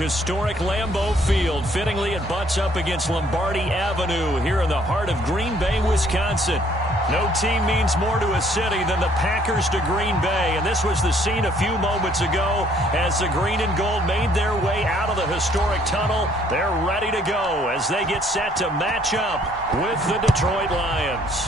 Historic Lambeau Field. Fittingly, it butts up against Lombardi Avenue here in the heart of Green Bay, Wisconsin. No team means more to a city than the Packers to Green Bay, and this was the scene a few moments ago as the green and gold made their way out of the historic tunnel. They're ready to go as they get set to match up with the Detroit Lions.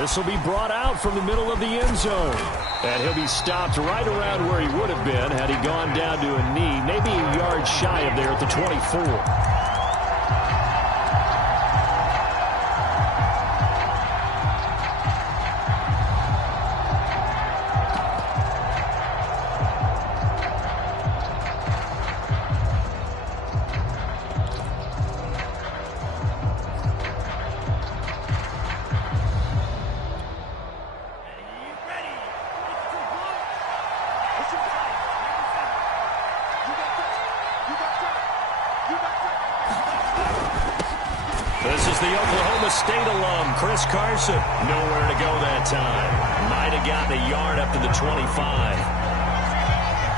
This will be brought out from the middle of the end zone. And he'll be stopped right around where he would have been had he gone down to a knee, maybe a yard shy of there at the 24. This is the Oklahoma State alum, Chris Carson. Nowhere to go that time. Might have gotten a yard up to the 25.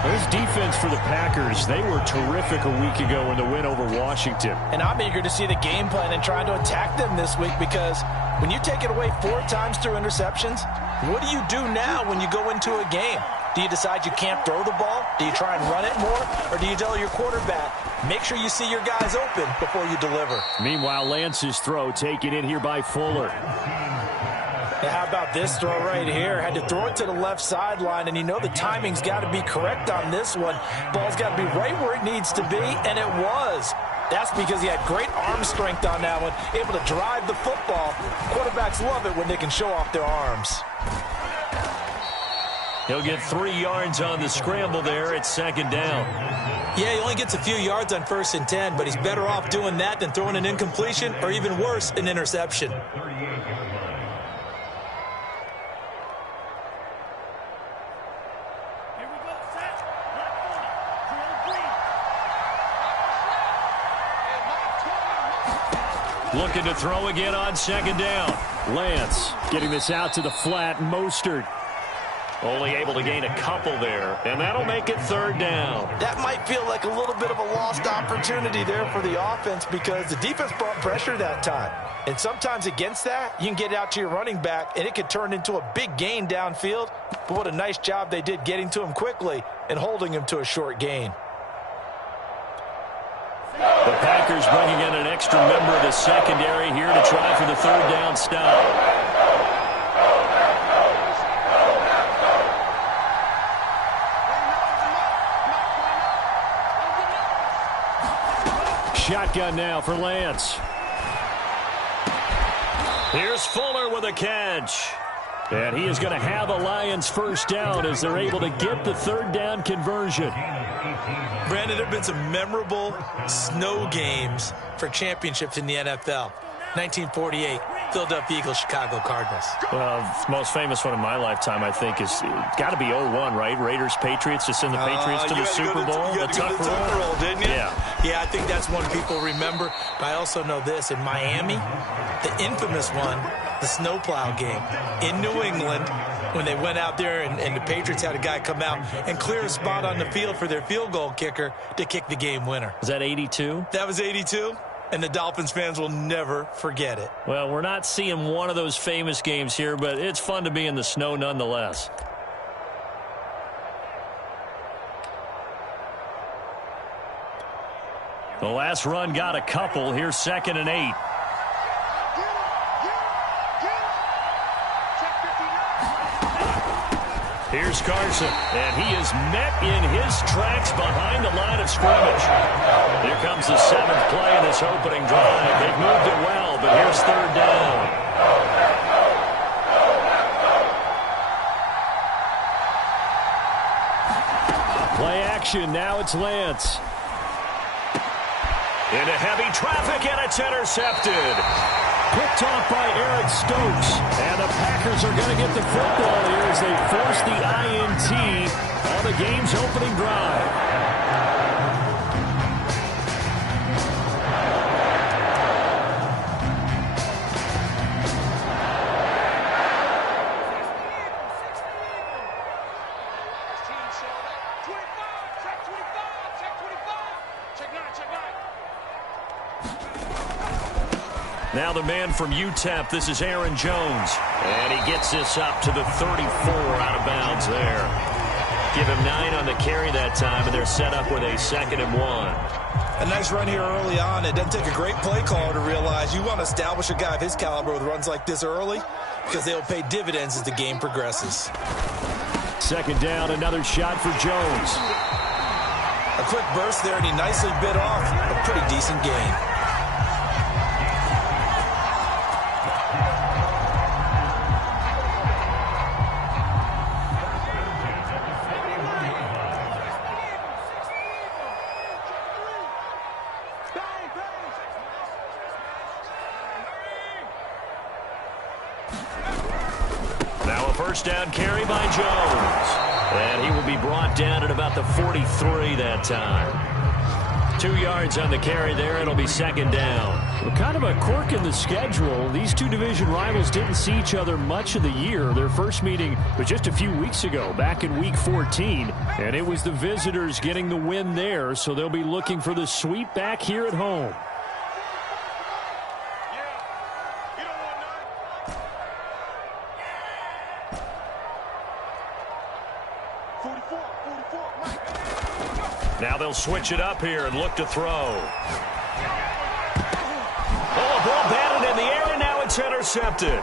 There's defense for the Packers. They were terrific a week ago in the win over Washington. And I'm eager to see the game plan and trying to attack them this week, because when you take it away 4 times through interceptions, what do you do now when you go into a game? Do you decide you can't throw the ball? Do you try and run it more? Or do you tell your quarterback, make sure you see your guys open before you deliver? Meanwhile, Lance's throw taken in here by Fuller. Now, how about this throw right here? Had to throw it to the left sideline, and you know the timing's got to be correct on this one. Ball's got to be right where it needs to be, and it was. That's because he had great arm strength on that one, able to drive the football. Quarterbacks love it when they can show off their arms. He'll get 3 yards on the scramble there at second down. Yeah, he only gets a few yards on 1st and 10, but he's better off doing that than throwing an incompletion, or even worse, an interception. Looking to throw again on second down. Lance getting this out to the flat. Mostert only able to gain a couple there, and that'll make it 3rd down. That might feel like a little bit of a lost opportunity there for the offense, because the defense brought pressure that time. And sometimes against that, you can get out to your running back, and it could turn into a big gain downfield. But what a nice job they did getting to him quickly and holding him to a short gain. The Packers bringing in an extra member of the secondary here to try for the 3rd down stop. Shotgun now for Lance. Here's Fuller with a catch. And he is going to have a Lions 1st down as they're able to get the 3rd down conversion. Brandon, there have been some memorable snow games for championships in the NFL. 1948, Philadelphia Eagles, Chicago Cardinals. Well, the most famous one in my lifetime, I think, is got to be 01, right? Raiders, Patriots, to send the Patriots to the Super Bowl. You had to go to the Tucker Roll, didn't you? Yeah, I think that's one people remember. But I also know this. In Miami, the infamous one, the snowplow game in New England, when they went out there and the Patriots had a guy come out and clear a spot on the field for their field goal kicker to kick the game winner. Was that 82? That was 82. And the Dolphins fans will never forget it. Well, we're not seeing one of those famous games here, but it's fun to be in the snow nonetheless. The last run got a couple. Here's 2nd and 8. Here's Carson, and he is met in his tracks behind the line of scrimmage. Here comes the 7th play in this opening drive. They've moved it well, but here's 3rd down. Play action, now it's Lance. Into heavy traffic, and it's intercepted. Picked off by Eric Stokes. And the Packers are going to get the football here as they force the INT on the game's opening drive. Now the man from UTEP, this is Aaron Jones. And he gets this up to the 34 out of bounds there. Give him 9 on the carry that time, and they're set up with a 2nd and 1. A nice run here early on. It doesn't take a great play caller to realize you want to establish a guy of his caliber with runs like this early because they'll pay dividends as the game progresses. 2nd down, another shot for Jones. A quick burst there, and he nicely bit off a pretty decent gain. Now a first down carry by Jones. And he will be brought down at about the 43 that time. 2 yards on the carry there. It'll be 2nd down. Well, kind of a quirk in the schedule. These two division rivals didn't see each other much of the year. Their first meeting was just a few weeks ago, back in Week 14. And it was the visitors getting the win there, so they'll be looking for the sweep back here at home. Now they'll switch it up here and look to throw. Oh, a ball batted in the air, and now it's intercepted.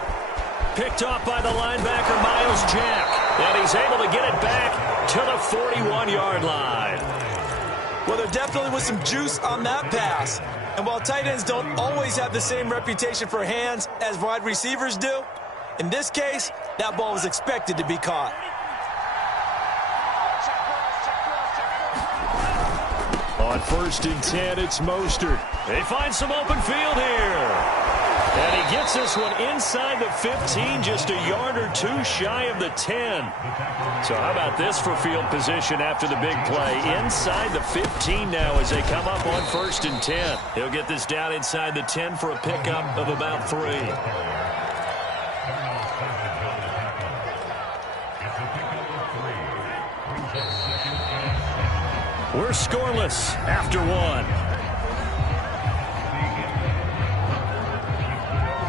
Picked off by the linebacker, Miles Jack. And he's able to get it back to the 41-yard line. Well, there definitely was some juice on that pass. And while tight ends don't always have the same reputation for hands as wide receivers do, in this case, that ball was expected to be caught. On 1st and 10, it's Mostert. They find some open field here. And he gets this one inside the 15, just a yard or 2 shy of the 10. So how about this for field position after the big play? Inside the 15 now as they come up on 1st and 10. He'll get this down inside the 10 for a pickup of about 3. We're scoreless after 1.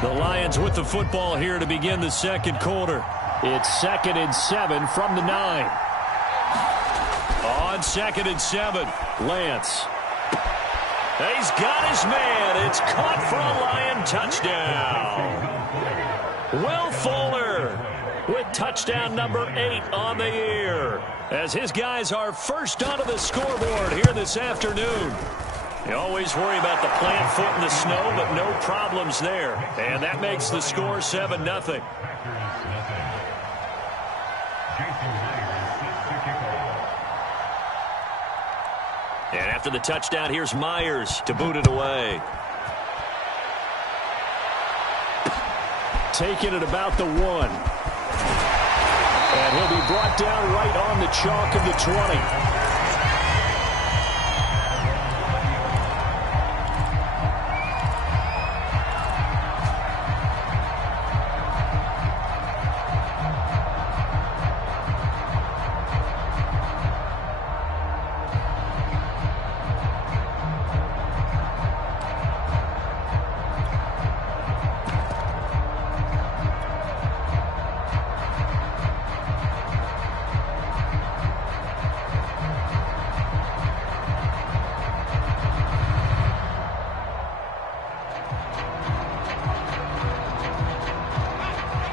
The Lions with the football here to begin the 2nd quarter. It's 2nd and 7 from the 9. On 2nd and 7, Lance. He's got his man. It's caught for a Lion touchdown. Will Fuller with touchdown number 8 on the year, as his guys are first onto the scoreboard here this afternoon. You always worry about the plant foot in the snow, but no problems there. And that makes the score 7-0. And after the touchdown, here's Myers to boot it away. Taking it about the 1. And he'll be brought down right on the chalk of the 20.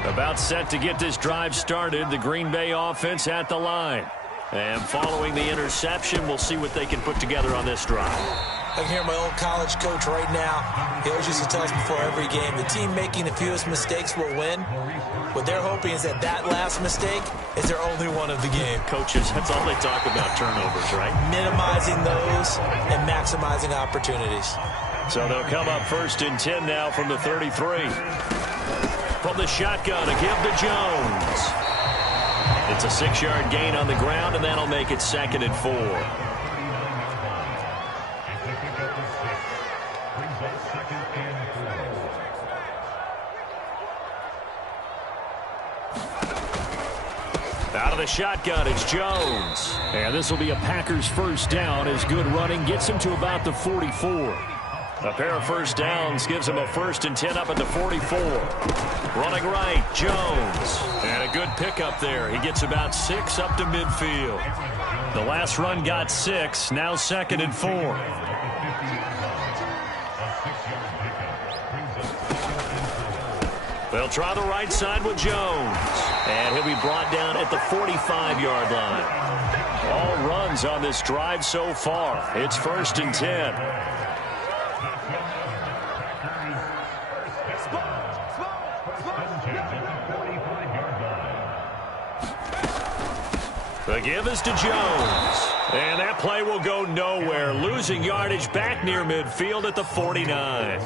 About set to get this drive started. The Green Bay offense at the line. And following the interception, we'll see what they can put together on this drive. I can hear my old college coach right now. He always used to tell us before every game, the team making the fewest mistakes will win. What they're hoping is that that last mistake is their only one of the game. Coaches, that's all they talk about, turnovers, right? Minimizing those and maximizing opportunities. So they'll come up 1st and 10 now from the 33. From the shotgun, a give to Jones. It's a 6-yard gain on the ground, and that'll make it 2nd and 4. Out of the shotgun, it's Jones. And this will be a Packers first down as good running gets him to about the 44. A pair of first downs gives him a 1st and 10 up at the 44. Running right, Jones. And a good pickup there. He gets about 6 up to midfield. The last run got 6. Now 2nd and 4. They'll try the right side with Jones. And he'll be brought down at the 45-yard line. All runs on this drive so far. It's 1st and 10. The give is to Jones. And that play will go nowhere. Losing yardage back near midfield at the 49.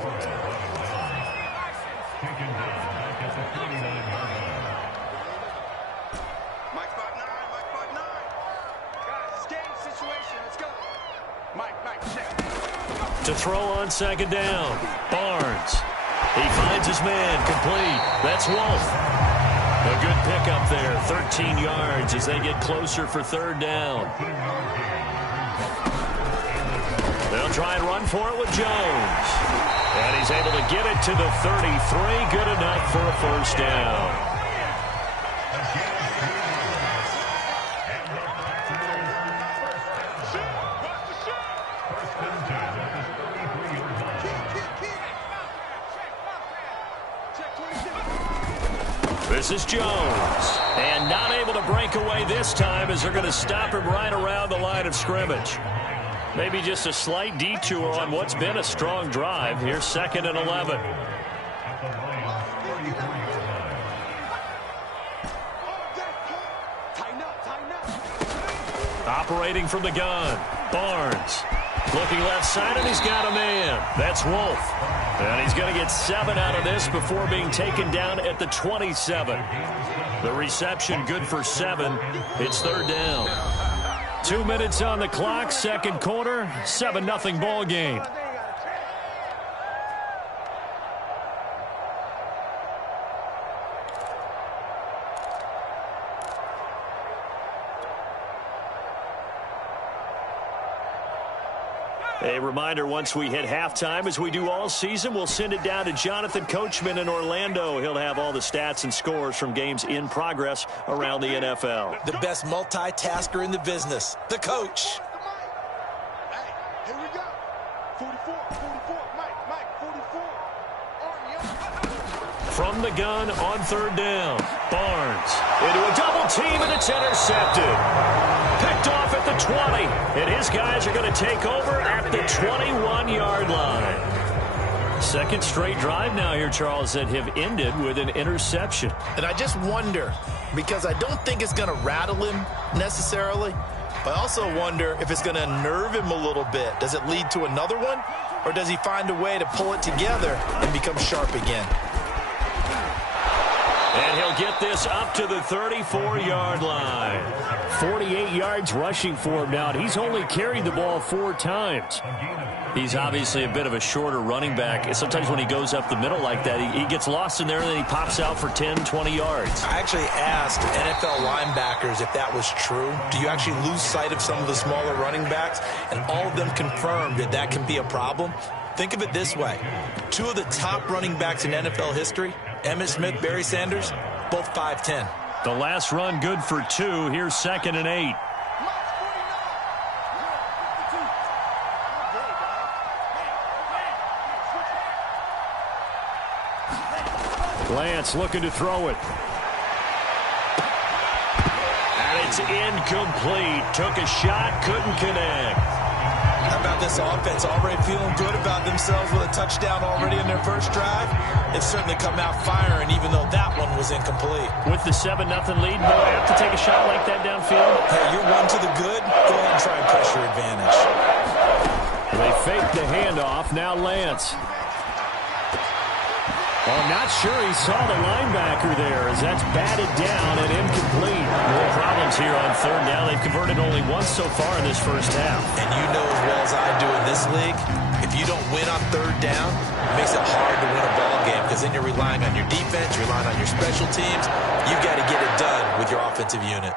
To throw on 2nd down. Barnes. He finds his man. Complete. That's Wolf. A good pickup there. 13 yards as they get closer for 3rd down. They'll try and run for it with Jones. And he's able to get it to the 33. Good enough for a 1st down. This is Jones. And not able to break away this time as they're going to stop him right around the line of scrimmage. Maybe just a slight detour on what's been a strong drive. Here's 2nd and 11. Operating from the gun. Barnes. Looking left side, and he's got a man. That's Wolf. And he's going to get 7 out of this before being taken down at the 27. The reception good for 7. It's 3rd down. 2 minutes on the clock, 2nd quarter, 7-0 ball game. A reminder, once we hit halftime, as we do all season, we'll send it down to Jonathan Coachman in Orlando. He'll have all the stats and scores from games in progress around the NFL. The best multitasker in the business, the coach. Hey, here we go. 44, Mike, 44. From the gun on 3rd down. Barnes into a double team, and it's intercepted. Picked off at the 20, and his guys are going to take over at the 21-yard line. 2nd straight drive now here, Charles, that have ended with an interception. And I just wonder, because I don't think it's going to rattle him necessarily, but I also wonder if it's going to unnerve him a little bit. Does it lead to another one, or does he find a way to pull it together and become sharp again? And he'll get this up to the 34-yard line. 48 yards rushing for him now, and he's only carried the ball 4 times. He's obviously a bit of a shorter running back. Sometimes when he goes up the middle like that, he gets lost in there, and then he pops out for 10, 20 yards. I actually asked NFL linebackers if that was true. Do you actually lose sight of some of the smaller running backs? And all of them confirmed that that can be a problem. Think of it this way. 2 of the top running backs in NFL history, Emmitt Smith, Barry Sanders, both 5'10". The last run good for 2. Here's 2nd and 8. Lance looking to throw it. And it's incomplete. Took a shot, couldn't connect. How about this offense? Already feeling good about themselves with a touchdown already in their first drive. They've certainly come out firing, even though that one was incomplete. With the 7-0 lead, no have to take a shot like that downfield. Hey, you're one to the good. Go ahead and try and press your advantage. They fake the handoff. Now Lance. Well, I'm not sure he saw the linebacker there, as that's batted down and incomplete. More problems here on 3rd down. They've converted only once so far in this first half. And you know as well as I do in this league, if you don't win on 3rd down, it makes it hard to win a ball game, because then you're relying on your defense, you're relying on your special teams. You've got to get it done with your offensive unit.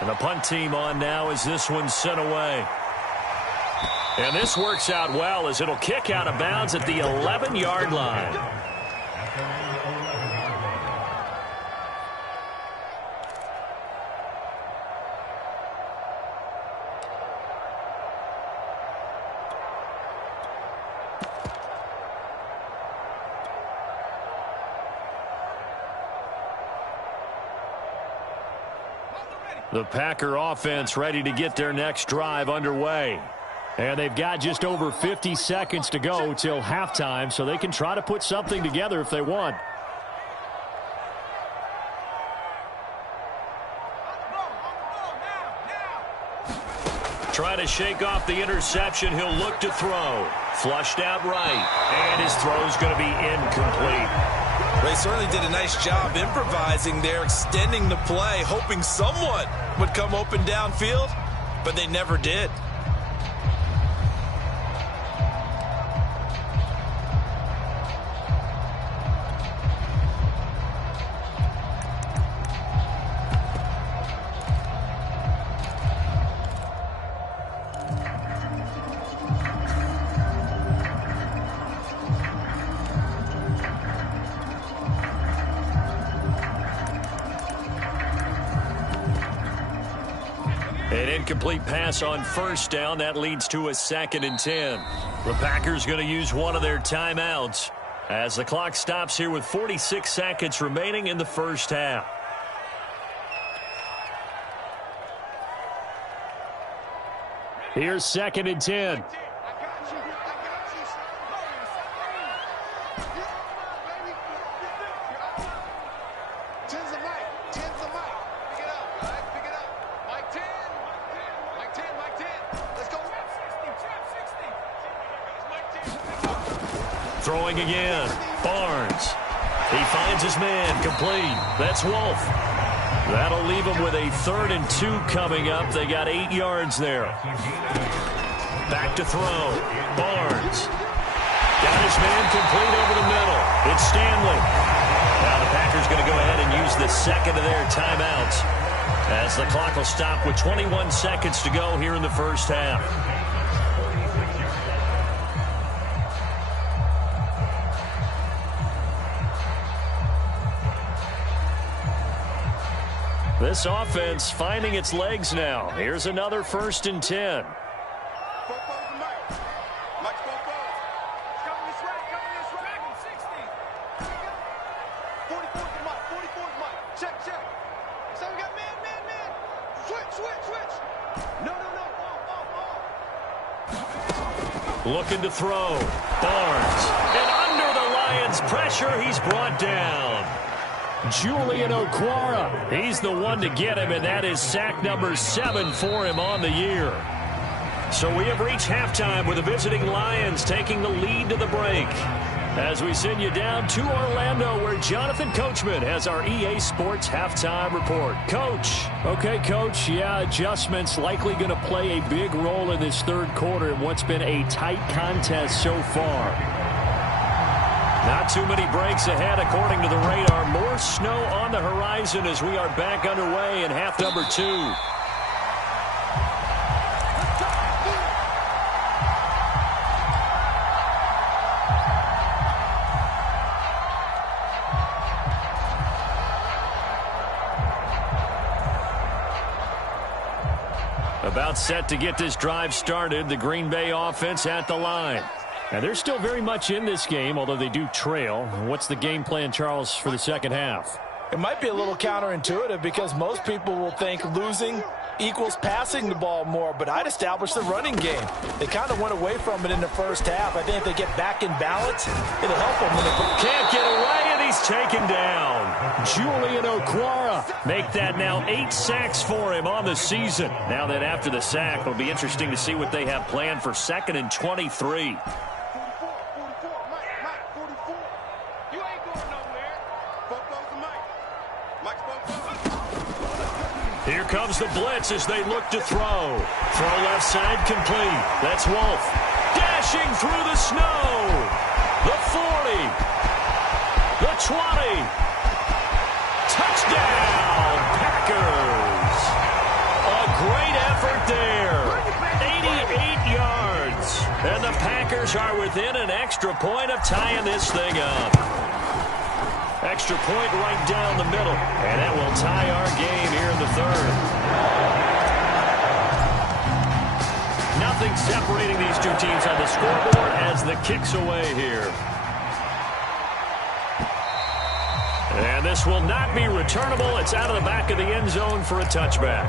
And The punt team on now as this one's sent away. And this works out well as it'll kick out of bounds at the 11-yard line. The Packer offense ready to get their next drive underway. And they've got just over 50 seconds to go till halftime, so they can try to put something together if they want. Try to shake off the interception. He'll look to throw. Flushed out right. And his throw's going to be incomplete. They certainly did a nice job improvising there, extending the play, hoping someone would come open downfield, but they never did. An incomplete pass on first down. That leads to a 2nd and 10. The Packers going to use one of their timeouts as the clock stops here with 46 seconds remaining in the first half. Here's 2nd and 10. Throwing again. Barnes. He finds his man. Complete. That's Wolf. That'll leave him with a 3rd and 2 coming up. They got 8 yards there. Back to throw. Barnes. Got his man complete over the middle. It's Stanley. Now the Packers going to go ahead and use the 2nd of their timeouts as the clock will stop with 21 seconds to go here in the first half. This offense finding its legs now. Here's another 1st and 10. Looking to throw. Barnes. And under the Lions' pressure, he's brought down. Julian Okwara. He's the one to get him, and that is sack number 7 for him on the year. So we have reached halftime with the visiting Lions taking the lead to the break. As we send you down to Orlando, where Jonathan Coachman has our EA Sports halftime report. Coach. Okay, Coach. Yeah, adjustments likely going to play a big role in this 3rd quarter in what's been a tight contest so far. Not too many breaks ahead, according to the radar. More snow on the horizon as we are back underway in half number 2. About set to get this drive started. The Green Bay offense at the line. And they're still very much in this game, although they do trail. What's the game plan, Charles, for the second half? It might be a little counterintuitive because most people will think losing equals passing the ball more, but I'd establish the running game. They kind of went away from it in the first half. I think if they get back in balance, it'll help them when they can't get away, and he's taken down. Julian Okwara make that now 8 sacks for him on the season. Now that after the sack, it'll be interesting to see what they have planned for 2nd and 23. Here comes the blitz as they look to throw. Throw left side complete. That's Wolf. Dashing through the snow. The 40. The 20. Touchdown, Packers. there. 88 yards. And the Packers are within an extra point of tying this thing up. Extra point right down the middle. And that will tie our game here in the third. Nothing separating these two teams on the scoreboard as the kick's away here. And this will not be returnable. It's out of the back of the end zone for a touchback.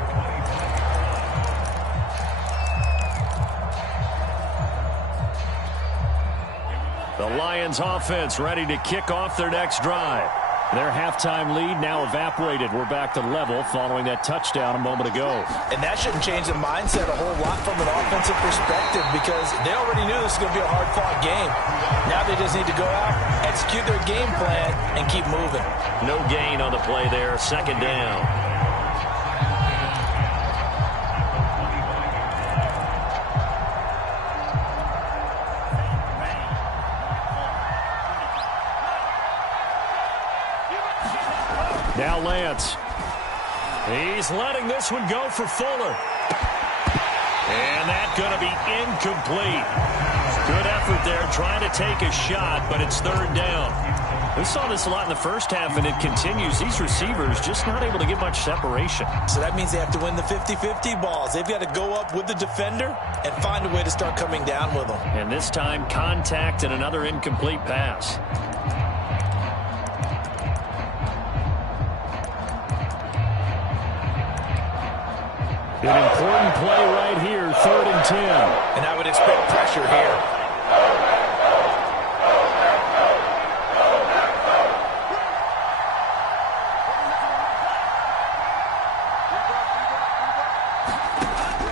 The Lions offense ready to kick off their next drive. Their halftime lead now evaporated. We're back to level following that touchdown a moment ago. And that shouldn't change the mindset a whole lot from an offensive perspective because they already knew this was going to be a hard-fought game. Now they just need to go out, execute their game plan, and keep moving. No gain on the play there. Second down. Now Lance. He's letting this one go for Fuller. And that's going to be incomplete. Good effort there trying to take a shot, but it's third down. We saw this a lot in the first half, and it continues. These receivers just not able to get much separation. So that means they have to win the 50-50 balls. They've got to go up with the defender and find a way to start coming down with them. And this time, contact and another incomplete pass. An important play right here, 3rd and 10. And I would expect pressure here.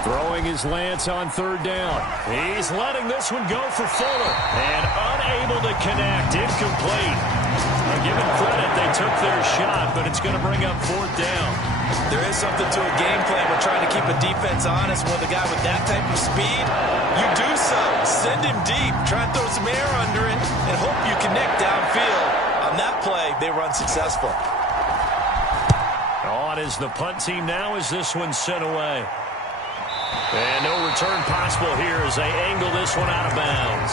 Throwing his Lance on 3rd down. He's letting this one go for Fuller. And unable to connect, incomplete. Now, give him credit, they took their shot, but it's going to bring up 4th down. There is something to a game plan with trying to keep a defense honest with a guy with that type of speed. You do so. Send him deep. Try and throw some air under it and hope you connect downfield. On that play, they run successful. On is the punt team now as this one's sent away. And no return possible here as they angle this one out of bounds.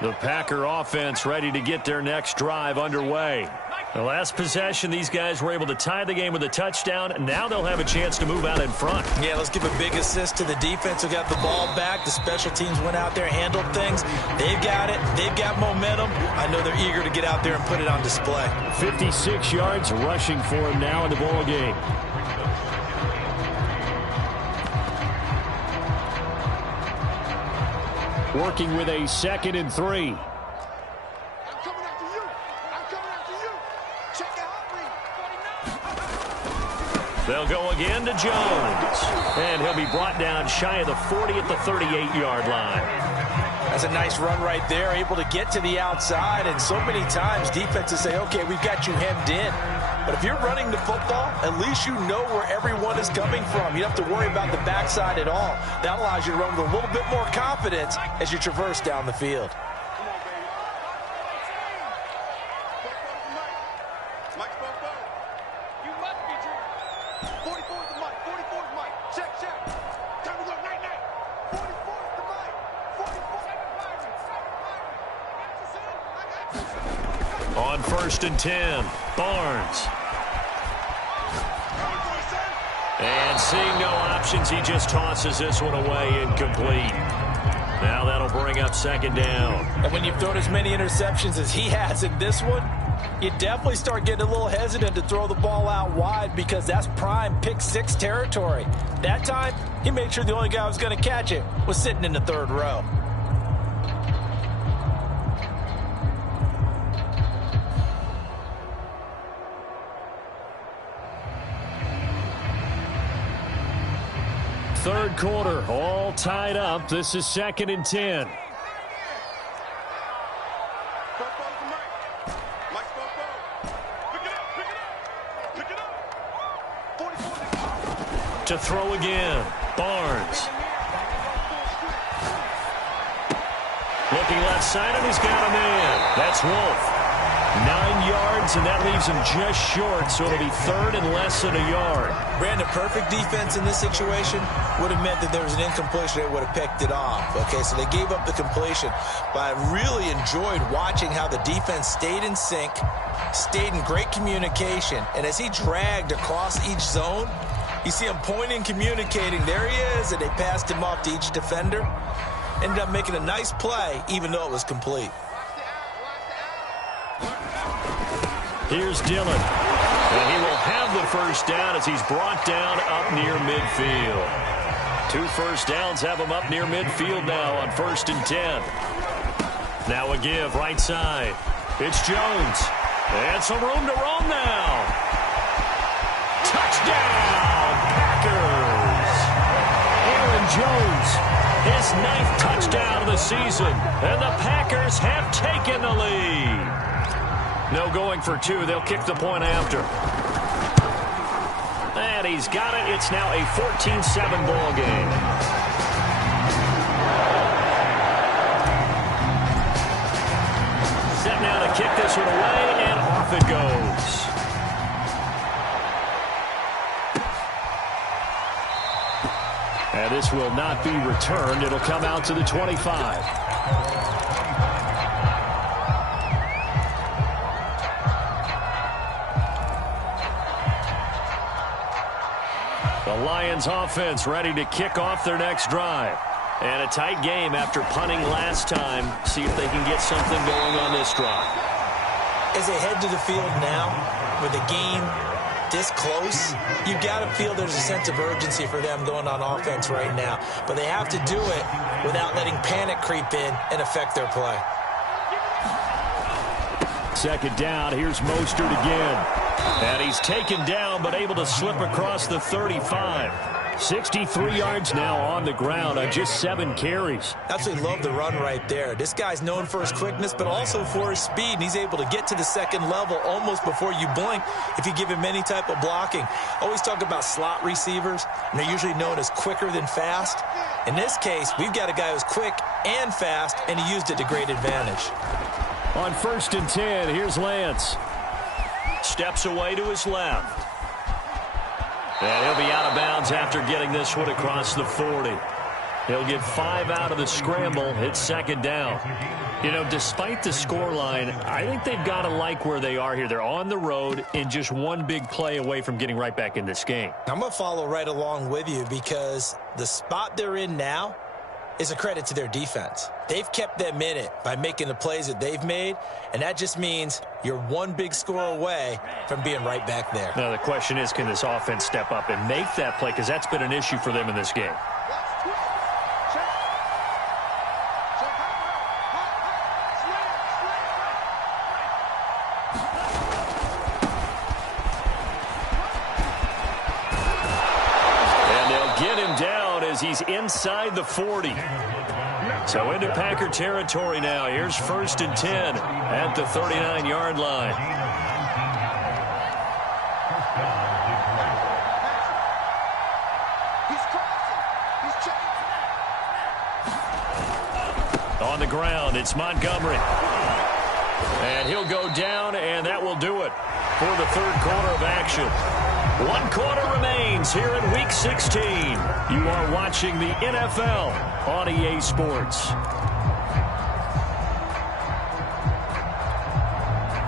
The Packer offense ready to get their next drive underway. The last possession, these guys were able to tie the game with a touchdown, and now they'll have a chance to move out in front. Yeah, let's give a big assist to the defense who got the ball back. The special teams went out there, handled things. They've got it. They've got momentum. I know they're eager to get out there and put it on display. 56 yards rushing for him now in the ball game. Working with a 2nd and 3. I'm coming after you. I'm coming after you. Check it out, They'll go again to Jones. And he'll be brought down shy of the 40 at the 38-yard line. That's a nice run right there, able to get to the outside. And so many times defenses say, okay, we've got you hemmed in. But if you're running the football, at least you know where everyone is coming from. You don't have to worry about the backside at all. That allows you to run with a little bit more confidence as you traverse down the field. Mike, you must be dreaming. 44 is the Mike. 44 is Mike. Check. Time to go. Night. 44 is the Mike. 44. On 1st and 10, Barnes. And seeing no options, he just tosses this one away, incomplete. Now that'll bring up 2nd down. And when you've thrown as many interceptions as he has in this one, you definitely start getting a little hesitant to throw the ball out wide because that's prime pick 6 territory. That time, he made sure the only guy who was going to catch it was sitting in the 3rd row. Third quarter, all tied up. This is 2nd and 10. to throw again. Barnes. Looking left side, and he's got him in. That's Wolf. 9 yards, and that leaves him just short, so it'll be third and less than a yard. Brandon, perfect defense in this situation would have meant that there was an incompletion. They would have picked it off. Okay, so they gave up the completion. But I really enjoyed watching how the defense stayed in sync, stayed in great communication, and as he dragged across each zone, you see him pointing, communicating. There he is, and they passed him off to each defender. Ended up making a nice play, even though it was complete. Here's Dillon. And he will have the first down as he's brought down up near midfield. 2 first downs have him up near midfield now on 1st and 10. Now a give right side. It's Jones. And some room to roam now. Touchdown, Packers. Aaron Jones, his 9th touchdown of the season. And the Packers have taken the lead. No going for 2. They'll kick the point after. And he's got it. It's now a 14-7 ball game. Set now to kick this one away, and off it goes. And this will not be returned. It'll come out to the 25. The Lions offense ready to kick off their next drive. And a tight game after punting last time. See if they can get something going on this drive. As they head to the field now, with the game this close, you've got to feel there's a sense of urgency for them going on offense right now. But they have to do it without letting panic creep in and affect their play. Second down, here's Mostert again. And he's taken down, but able to slip across the 35. 63 yards now on the ground on just 7 carries. Absolutely love the run right there. This guy's known for his quickness, but also for his speed. And he's able to get to the second level almost before you blink if you give him any type of blocking. Always talk about slot receivers, and they're usually known as quicker than fast. In this case, we've got a guy who's quick and fast, and he used it to great advantage. On 1st and 10, here's Lance. Steps away to his left. And he'll be out of bounds after getting this one across the 40. He'll get 5 out of the scramble. It's second down. You know, despite the scoreline, I think they've got to like where they are here. They're on the road and just one big play away from getting right back in this game. I'm going to follow right along with you because the spot they're in now is a credit to their defense. They've kept them in it by making the plays that they've made, and that just means you're one big score away from being right back there. Now, the question is, can this offense step up and make that play? Because that's been an issue for them in this game. He's inside the 40. So into Packer territory now. Here's 1st and 10 at the 39-yard line. On the ground, it's Montgomery. And he'll go down, and that will do it for the 3rd quarter of action. 1 quarter remains here in Week 16. You are watching the NFL on EA Sports.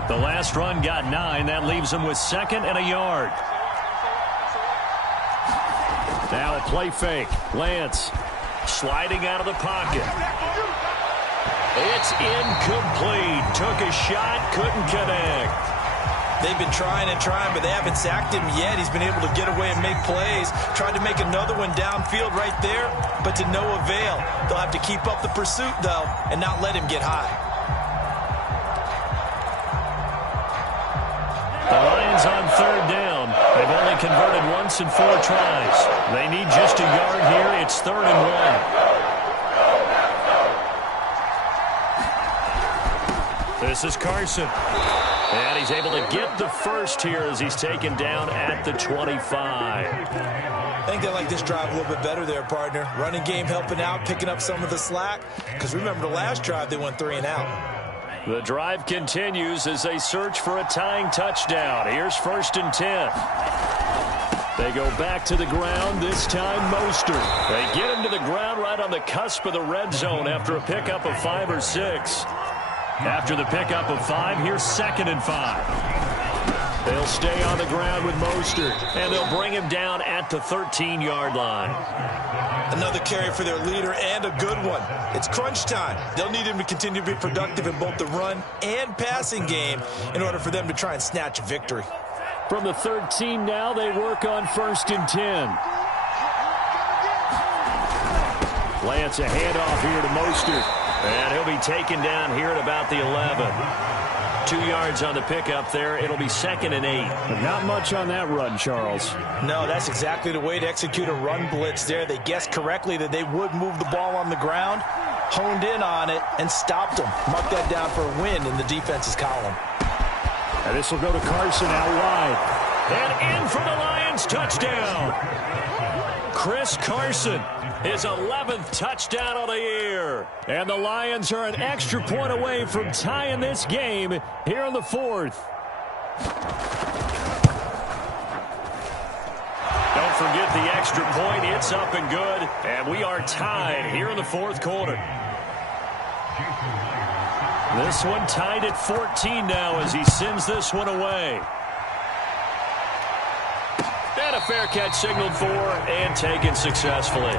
The last run got 9. That leaves him with 2nd and a yard. Now a play fake. Lance sliding out of the pocket. It's incomplete. Took a shot, couldn't connect. They've been trying and trying, but they haven't sacked him yet. He's been able to get away and make plays. Tried to make another one downfield right there, but to no avail. They'll have to keep up the pursuit, though, and not let him get high. The Lions on 3rd down. They've only converted once in 4 tries. They need just a yard here. It's 3rd and 1. This is Carson. And he's able to get the first here as he's taken down at the 25. I think they like this drive a little bit better there, partner. Running game helping out, picking up some of the slack. Because remember the last drive, they went 3 and out. The drive continues as they search for a tying touchdown. Here's 1st and 10. They go back to the ground, this time Mostert. They get him to the ground right on the cusp of the red zone after a pickup of 5 or 6. After the pickup of 5, here's 2nd and 5. They'll stay on the ground with Mostert, and they'll bring him down at the 13-yard line. Another carry for their leader and a good one. It's crunch time. They'll need him to continue to be productive in both the run and passing game in order for them to try and snatch a victory. From the 13 now, they work on 1st and 10. Lance a handoff here to Mostert. And he'll be taken down here at about the 11. 2 yards on the pickup there. It'll be 2nd and 8. But not much on that run, Charles. No, that's exactly the way to execute a run blitz there. They guessed correctly that they would move the ball on the ground, honed in on it, and stopped them. Mark that down for a win in the defense's column. And this will go to Carson out wide. And in for the Lions touchdown. Chris Carson, his 11th touchdown of the year. And the Lions are an extra point away from tying this game here in the 4th. Don't forget the extra point. It's up and good. And we are tied here in the 4th quarter. This one tied at 14 now as he sends this one away. And a fair catch signaled for and taken successfully.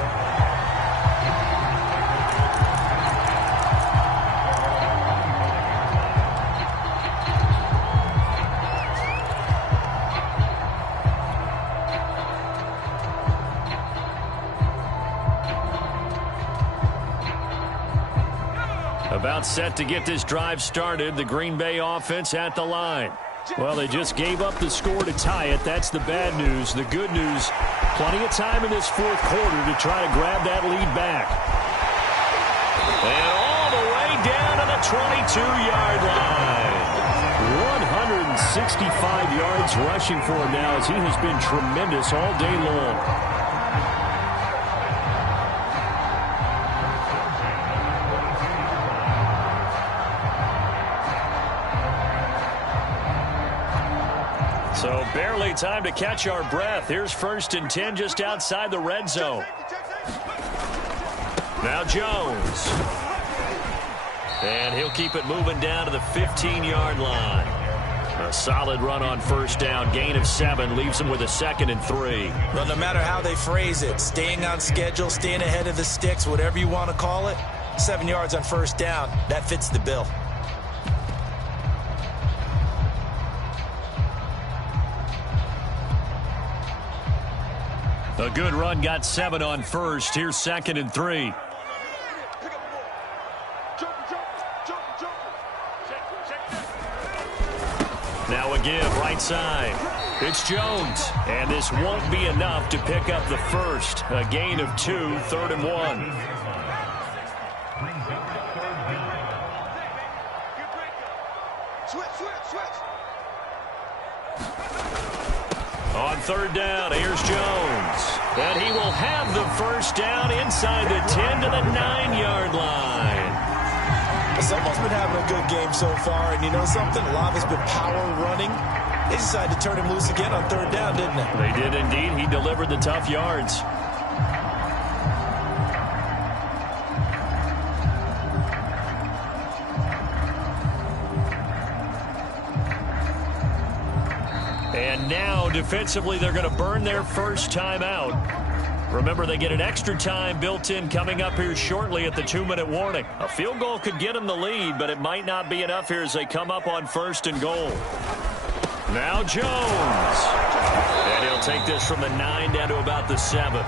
About set to get this drive started. The Green Bay offense at the line. Well, they just gave up the score to tie it. That's the bad news. The good news, plenty of time in this 4th quarter to try to grab that lead back. And all the way down to the 22-yard line. 165 yards rushing for him now as he has been tremendous all day long. So barely time to catch our breath. Here's 1st and 10 just outside the red zone. Now Jones. And he'll keep it moving down to the 15-yard line. A solid run on 1st down. Gain of 7 leaves him with a 2nd and 3. Well, no matter how they phrase it, staying on schedule, staying ahead of the sticks, whatever you want to call it, 7 yards on 1st down, that fits the bill. A good run got 7 on 1st. Here's 2nd and 3. Now again, right side. It's Jones. And this won't be enough to pick up the first. A gain of 2, 3rd and 1. On 3rd down, here's Jones. And he will have the 1st down inside the 10 to the 9-yard line. Someone's been having a good game so far, and you know something? A lot of it's been power running. They decided to turn him loose again on 3rd down, didn't they? They did indeed. He delivered the tough yards. And now, defensively, they're going to burn their first time out. Remember, they get an extra time built in coming up here shortly at the 2-minute warning. A field goal could get them the lead, but it might not be enough here as they come up on 1st and goal. Now Jones. And he'll take this from the 9 down to about the 7.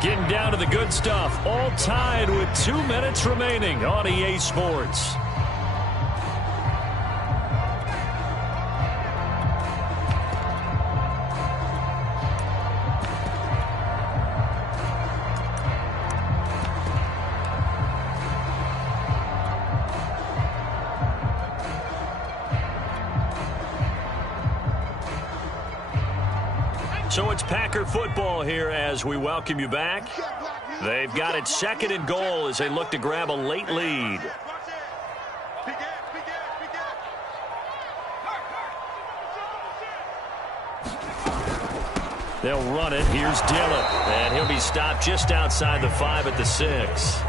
Getting down to the good stuff. All tied with 2 minutes remaining on EA Sports. So it's Packer football here as we welcome you back. They've got it 2nd and goal as they look to grab a late lead. They'll run it. Here's Dillon. And he'll be stopped just outside the 5 at the 6.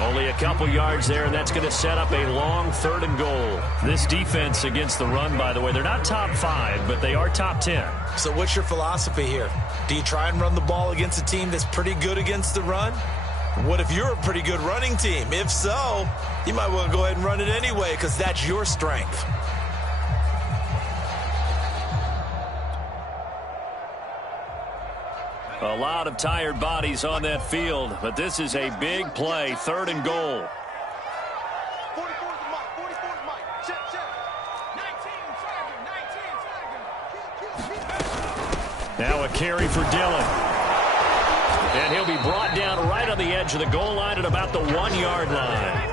Only a couple yards there, and that's going to set up a long 3rd and goal. This defense against the run, by the way, they're not top 5, but they are top 10. So what's your philosophy here? Do you try and run the ball against a team that's pretty good against the run? What if you're a pretty good running team? If so, you might want to go ahead and run it anyway because that's your strength. A lot of tired bodies on that field, but this is a big play, 3rd and goal. 44's the mic, 44's the mic. Check, check. 19, Now a carry for Dillon. And he'll be brought down right on the edge of the goal line at about the 1-yard line.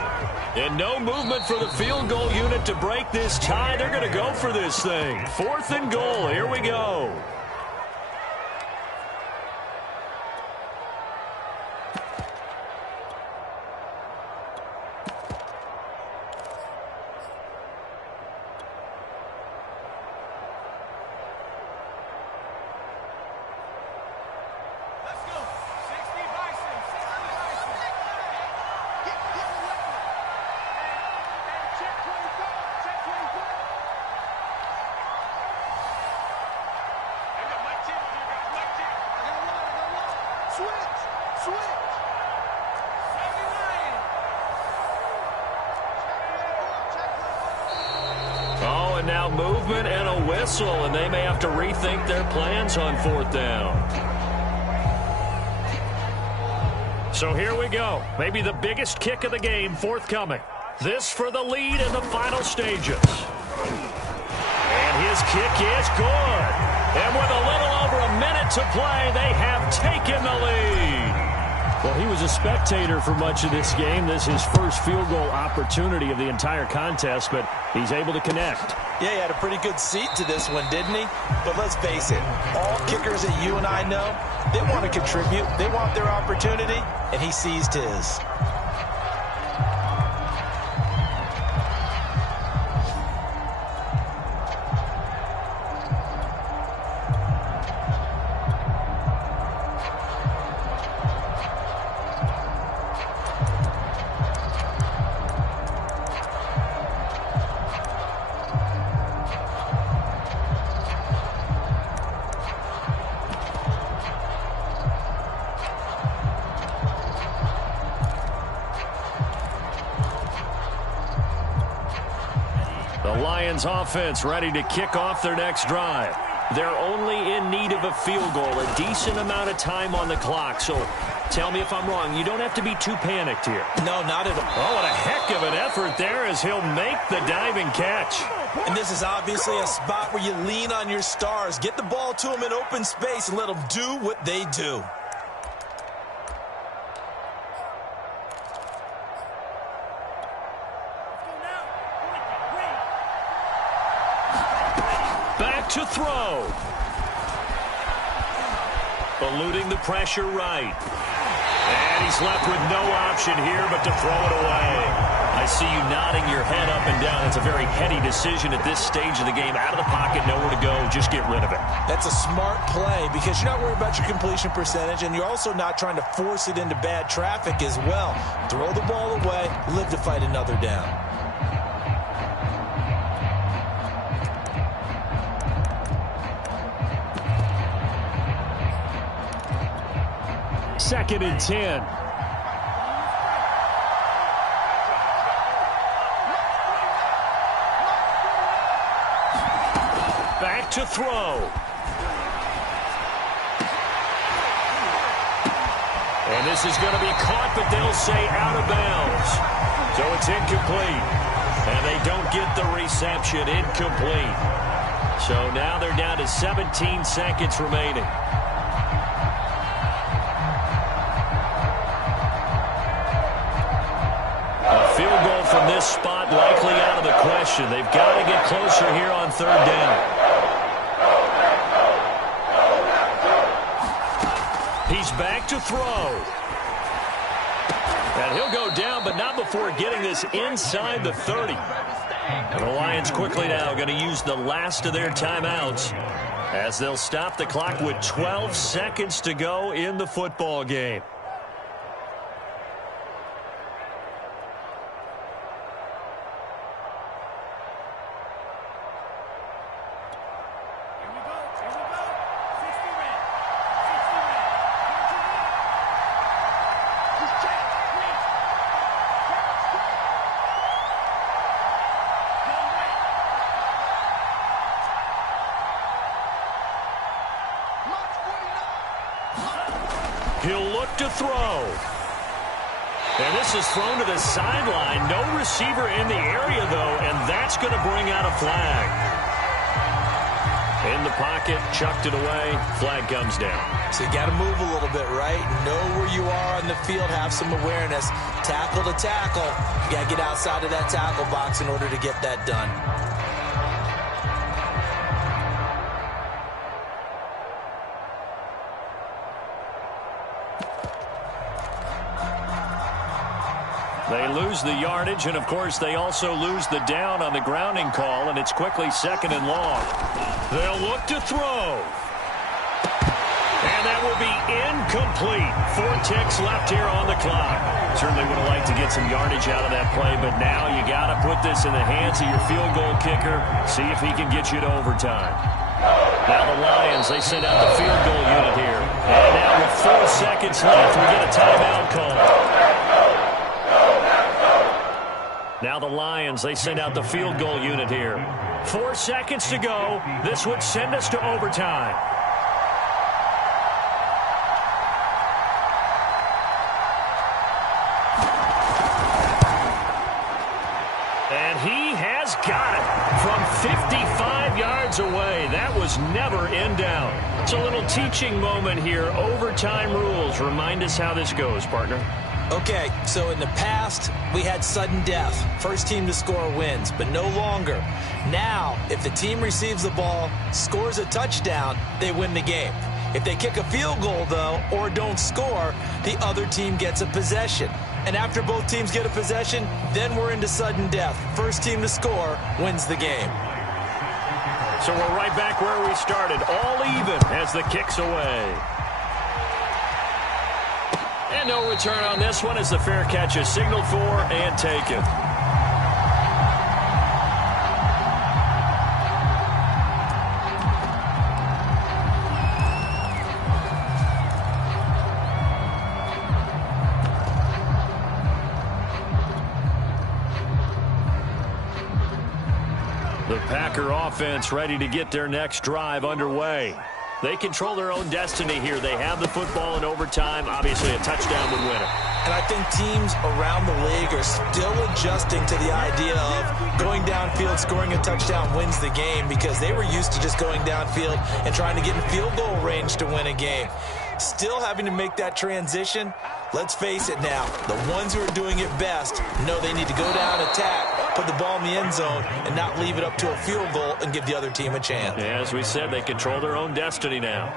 And no movement for the field goal unit to break this tie. They're going to go for this thing. 4th and goal. Here we go. Oh, and now movement and a whistle, and they may have to rethink their plans on 4th down. So here we go. Maybe the biggest kick of the game forthcoming. This for the lead in the final stages. And his kick is good. And with a little over a minute to play, they have taken the lead. Well, he was a spectator for much of this game. This is his first field goal opportunity of the entire contest, but he's able to connect. Yeah, he had a pretty good seat to this one, didn't he? But let's face it, all kickers that you and I know, they want to contribute. They want their opportunity, and he seized his. Offense ready to kick off their next drive. They're only in need of a field goal, a decent amount of time on the clock. So tell me if I'm wrong. You don't have to be too panicked here. No, not at all. Oh, what a heck of an effort there as he'll make the diving catch. And this is obviously a spot where you lean on your stars. Get the ball to them in open space and let them do what they do. To throw. Eluding the pressure right. And he's left with no option here but to throw it away. I see you nodding your head up and down. It's a very heady decision at this stage of the game. Out of the pocket, nowhere to go. Just get rid of it. That's a smart play because you're not worried about your completion percentage, and you're also not trying to force it into bad traffic as well. Throw the ball away, live to fight another down. Second and 10. Back to throw. And this is going to be caught, but they'll say out of bounds. So it's incomplete. And they don't get the reception. Incomplete. So now they're down to 17 seconds remaining. Field goal from this spot likely out of the question. They've got to get closer here on 3rd down. He's back to throw. And he'll go down, but not before getting this inside the 30. And the Lions quickly now going to use the last of their timeouts as they'll stop the clock with 12 seconds to go in the football game. He'll look to throw. And this is thrown to the sideline. No receiver in the area, though, and that's going to bring out a flag. In the pocket, chucked it away. Flag comes down. So you got to move a little bit, right? Know where you are on the field. Have some awareness. Tackle to tackle. You got to get outside of that tackle box in order to get that done. They lose the yardage, and, of course, they also lose the down on the grounding call, and it's quickly 2nd and long. They'll look to throw. And that will be incomplete. 4 ticks left here on the clock. Certainly would have liked to get some yardage out of that play, but now you got to put this in the hands of your field goal kicker, see if he can get you to overtime. Now the Lions, they send out the field goal unit here. And now with 4 seconds left, we get a timeout call. Now the Lions, they send out the field goal unit here. 4 seconds to go. This would send us to overtime. And he has got it from 55 yards away. That was never in doubt. It's a little teaching moment here. Overtime rules. Remind us how this goes, partner. Okay, so in the past, we had sudden death. First team to score wins, but no longer. Now, if the team receives the ball, scores a touchdown, they win the game. If they kick a field goal, though, or don't score, the other team gets a possession. And after both teams get a possession, then we're into sudden death. First team to score wins the game. So we're right back where we started, all even as the kick's away. And no return on this one as the fair catch is signaled for and taken. The Packer offense ready to get their next drive underway. They control their own destiny here. They have the football in overtime. Obviously, a touchdown would win it. And I think teams around the league are still adjusting to the idea of going downfield, scoring a touchdown wins the game, because they were used to just going downfield and trying to get in field goal range to win a game. Still having to make that transition. Let's face it now, the ones who are doing it best know they need to go down, attack, put the ball in the end zone, and not leave it up to a field goal and give the other team a chance. Yeah, as we said, they control their own destiny now.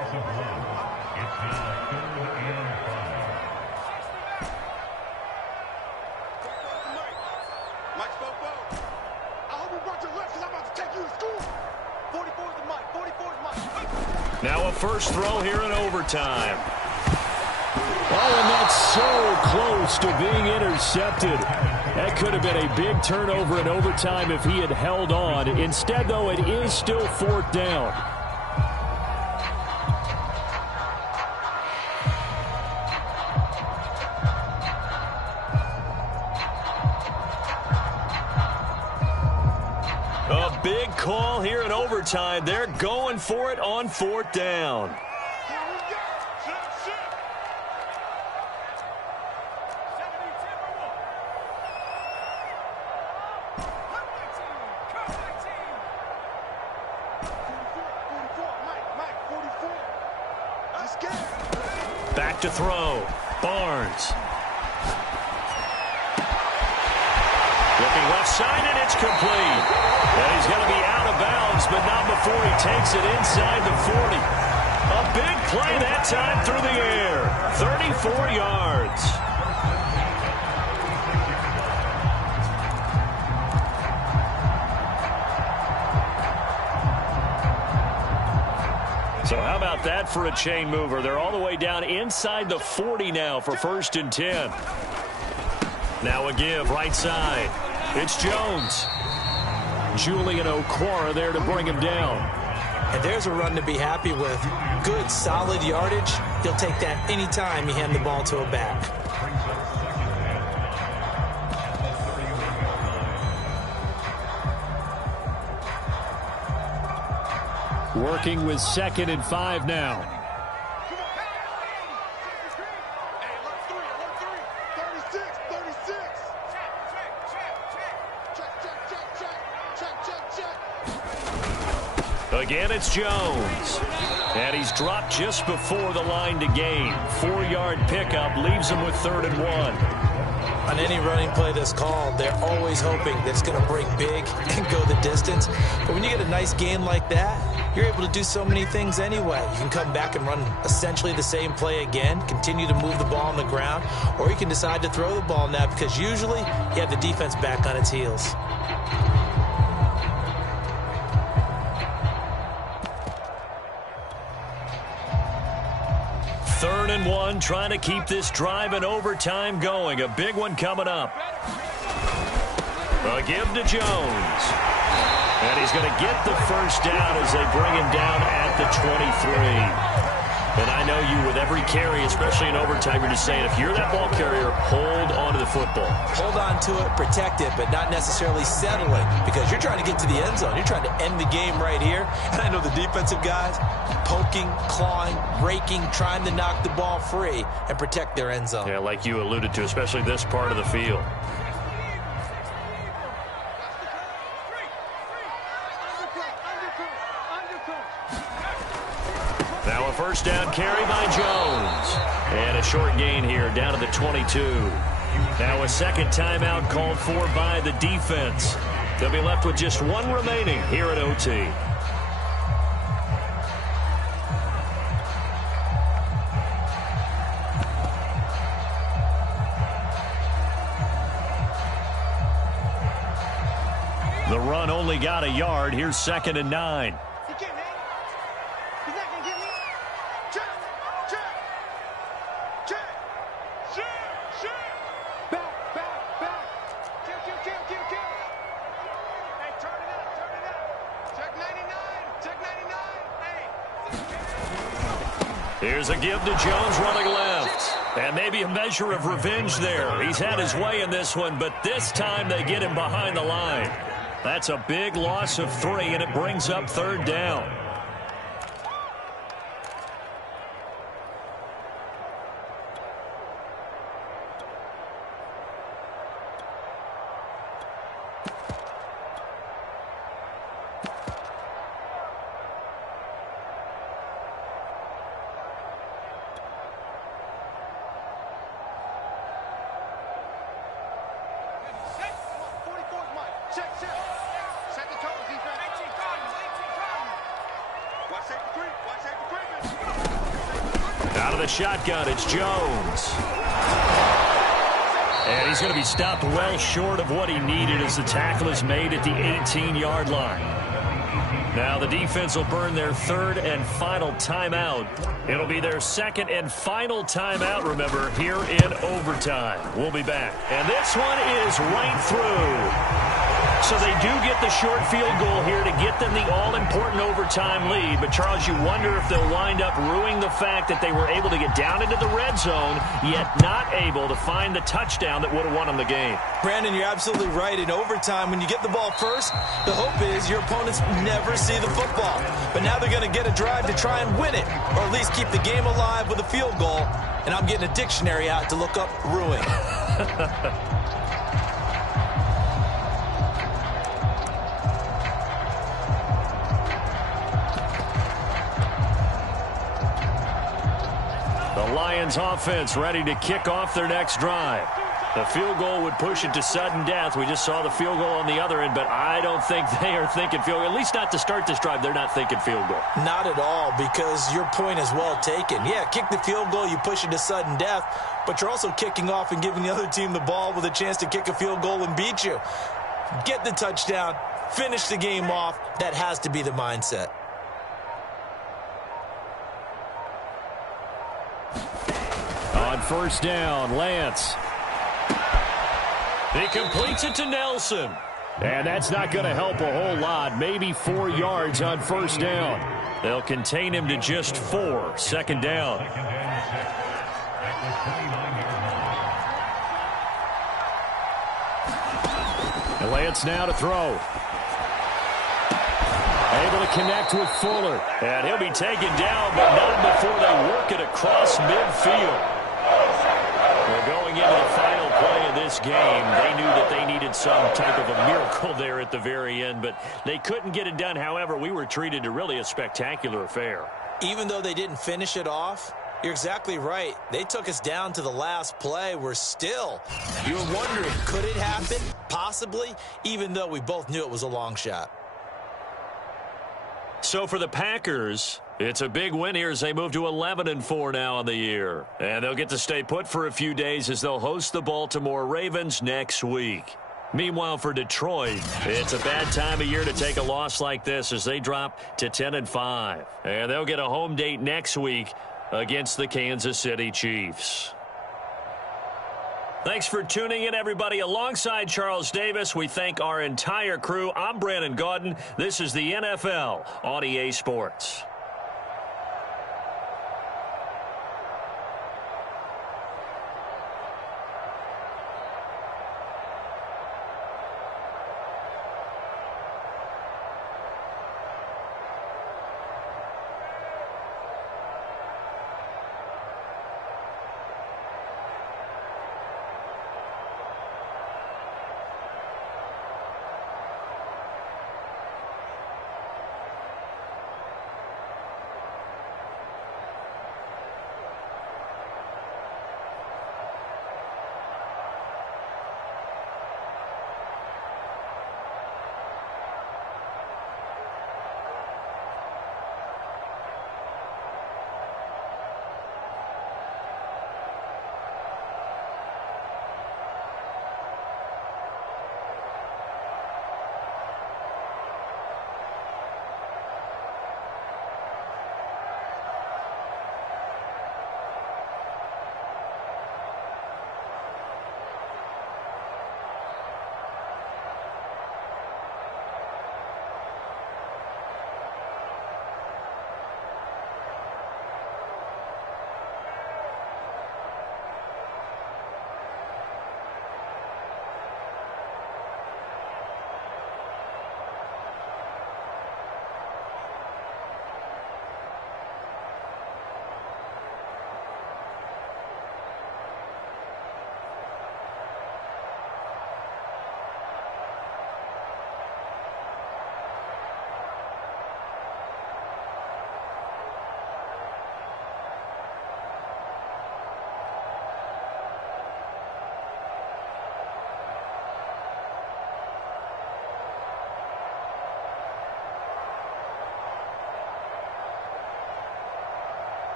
Now a first throw here in overtime. Oh, and that's so close to being intercepted. That could have been a big turnover in overtime if he had held on. Instead, though, it is still 4th down. A big call here in overtime. They're going for it on 4th down. Back to throw. Barnes. Looking left side, and it's complete. And he's going to be out of bounds, but not before he takes it inside the 40. A big play that time through the air. 34 yards. So how about that for a chain mover? They're all the way down inside the 40 now for 1st and 10. Now a give right side. It's Jones. Julian Okwara there to bring him down. And there's a run to be happy with. Good, solid yardage. He'll take that anytime you hand the ball to a back. Working with 2nd and 5 now. Hey, alert 3, 36, 36. Check. Again, it's Jones. And he's dropped just before the line to gain. 4-yard pickup leaves him with 3rd and 1. On any running play that's called, they're always hoping that it's going to break big and go the distance. But when you get a nice gain like that, you're able to do so many things anyway. You can come back and run essentially the same play again, continue to move the ball on the ground, or you can decide to throw the ball now because usually you have the defense back on its heels. Third and 1, trying to keep this drive in overtime going. A big one coming up. A give to Jones. And he's going to get the first down as they bring him down at the 23. And I know you, with every carry, especially in overtime, you're just saying, if you're that ball carrier, hold on to the football. Hold on to it, protect it, but not necessarily settling, because you're trying to get to the end zone. You're trying to end the game right here. And I know the defensive guys poking, clawing, raking, trying to knock the ball free and protect their end zone. Yeah, like you alluded to, especially this part of the field. Now a first down carry by Jones. And a short gain here down to the 22. Now a second timeout called for by the defense. They'll be left with just one remaining here at OT. The run only got a yard. Here's 2nd and 9. He can't hang. He's not going to get me. Check. Back. Kill. Hey, turn it up. Check 99. Hey. Here's a give to Jones running left. And maybe a measure of revenge there. He's had his way in this one, but this time they get him behind the line. That's a big loss of 3, and it brings up 3rd down. Check. Set the total, defense. 18 Watch safety three. Out of the shotgun, it's Jones. And he's going to be stopped well short of what he needed as the tackle is made at the 18-yard line. Now the defense will burn their 3rd and final timeout. It'll be their 2nd and final timeout, remember, here in overtime. We'll be back. And this one is right through. So they do get the short field goal here to get them the all-important overtime lead. But, Charles, you wonder if they'll wind up ruining the fact that they were able to get down into the red zone, yet not able to find the touchdown that would have won them the game. Brandon, you're absolutely right. In overtime, when you get the ball first, the hope is your opponents never see the football. But now they're going to get a drive to try and win it, or at least keep the game alive with a field goal. And I'm getting a dictionary out to look up ruin. The Lions offense ready to kick off their next drive. The field goal would push it to sudden death. We just saw the field goal on the other end, but I don't think they are thinking field goal. At least not to start this drive. They're not thinking field goal. Not at all, because your point is well taken. Yeah, kick the field goal, you push it to sudden death, but you're also kicking off and giving the other team the ball with a chance to kick a field goal and beat you. Get the touchdown, finish the game off. That has to be the mindset. On first down, Lance. He completes it to Nelson. And that's not going to help a whole lot. Maybe 4 yards on first down. They'll contain him to just 4. Second down. And Lance now to throw. Able to connect with Fuller. And he'll be taken down, but not before they work it across midfield. We're going into the final play of this game. They knew that they needed some type of a miracle there at the very end, but they couldn't get it done. However, we were treated to really a spectacular affair. Even though they didn't finish it off, you're exactly right. They took us down to the last play. We're still, you were wondering, could it happen? Possibly, even though we both knew it was a long shot. So for the Packers, it's a big win here as they move to 11-4 now on the year. And they'll get to stay put for a few days as they'll host the Baltimore Ravens next week. Meanwhile, for Detroit, it's a bad time of year to take a loss like this as they drop to 10-5. And they'll get a home date next week against the Kansas City Chiefs. Thanks for tuning in, everybody. Alongside Charles Davis, we thank our entire crew. I'm Brandon Gaudin. This is the NFL on EA Sports.